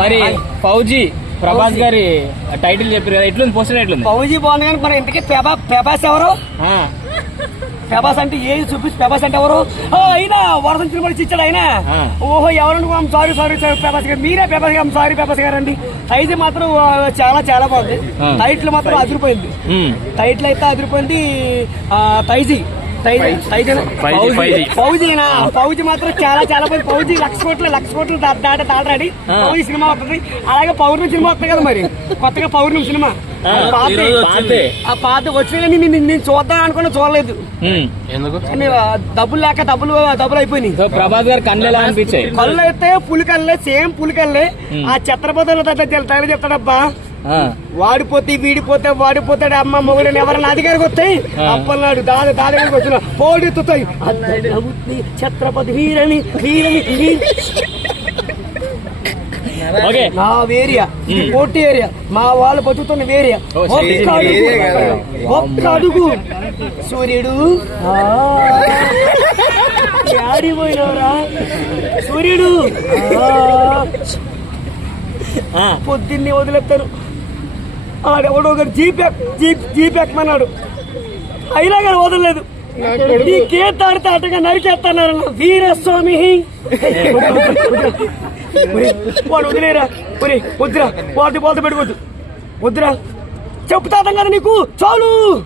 మరి ఫౌజీ ప్రభాస్ గారి టైటిల్ చెప్పారు కదా ఎట్లుంది? పోస్టర్ ఎట్లుంది? పౌజీ బాగుంది కానీ మన ఇంటికి పెబాస్ ఎవరు? పెబాస్ అంటే ఏది చూపించి పెబాస్ అంటే ఎవరు? అయినా వరద సినిమా ఇచ్చాడు ఆయన. ఓహో ఎవరు సారీ సారీ సారీ పెబాస్ గారు. మీరే పెబాస్ గారు సారీ పెబాస్ గారు అండి. అయితే మాత్రం చాలా చాలా బాగుంది. టైటిల్ మాత్రం అదిరిపోయింది. టైటిల్ అయితే అదిరిపోయింది. తైజీ ఫౌజీ, ఫౌజీ. పౌజీనా పౌజీ మాత్రం చాలా చాలా పోయింది పౌజీ లక్ష కోట్లు లక్ష కోట్లు దాట దాటాడి. పౌజీ సినిమా వస్తుంది. అలాగే పౌర్ణమి సినిమా వస్తుంది కదా మరి. కొత్తగా పౌర్ణమి సినిమా. ఆ, పాత వచ్చిన కానీ నేను చూద్దాం అనుకున్నా చూడలేదు. డబ్బులు లేక డబ్బులు డబ్బులు అయిపోయినాయి. సో ప్రభాస్ గారు కళ్ళు ఎలా అనిపించాయి? కళ్ళు అయితే పులికల్లే సేమ్ పులికల్లే. ఆ ఛత్రపతులు తగ్గ చెప్తాడబ్బా వాడిపోతే వీడిపోతే వాడిపోతాడు అమ్మ మొగుడు ఎవరైనా అధికారికి వస్తాయి. అప్పన్నాడు దాని దానికి వచ్చిన పోడెత్తుతాయి ఛత్రపతి వీరని వీరని నా ఏరియా పోటీ ఏరియా. మా వాళ్ళు బతుకుతున్న ఏరియా ఒక్క. అడుగు. ఒక్క అడుగు. సూర్యుడు ఆడిపోయినవరా సూర్యుడు పొద్దున్నే వదిలేస్తాను ఆడెవడో ఒకటి జీప్ జీప్ జీప్ ఎక్కమన్నాడు. అయినా కానీ వదలలేదు. నీకే తాడితే అటగా నరికేస్తాను వీరస్వామి. వాడు వదిలేరా? ఒరే వద్దురా. వాటి బాధ పెట్టుకోవద్దు. వద్దురా. చెప్తాం కదా నీకు. చాలు.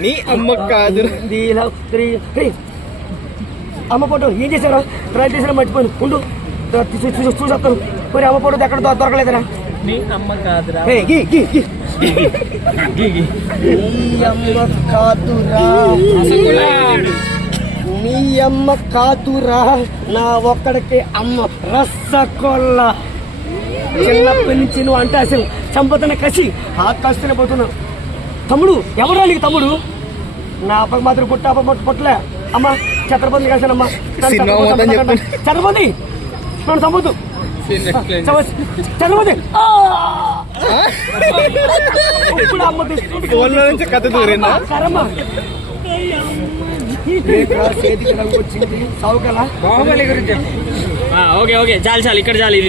నీ అమ్మ కాదు. అమ్మ ఫోటో ఏం చేశారా? ట్రై చేసారా మర్చిపోయాను. ఉండు. చూసి చూసి చూసేస్తాను. మరి అమ్మ ఫోటో ఎక్కడ దొ- దొరకలేదురా. నీ అమ్మ కాదురా. ఏయ్, గీ, గీ, గీ. నీ అమ్మ కాదురా. నీ అమ్మ కాదురా. నా ఒక్కడికి అమ్మ రసకొల్ల చిన్నప్పటి నుంచి నువ్వు అంటే అసలు చంపుతున్న కసి ఆ కసిని పోతున్నావు తమ్ముడు ఎవరా నీకు తమ్ముడు? నా అప్పకి మాత్రం పుట్ట అప్ప పుట్ట పుట్టలే. అమ్మ ఛత్రపతి చెప్పండి. ఛత్రపతి నన్ను చంపొద్దు. ఇప్పుడు అమ్మ. ఫోన్లో నుంచి కథ దూరిందా? కరమ్మ. చేతికి సావుకలా ఆ, ఓకే ఓకే. చాలు చాలు. ఇక్కడ చాలు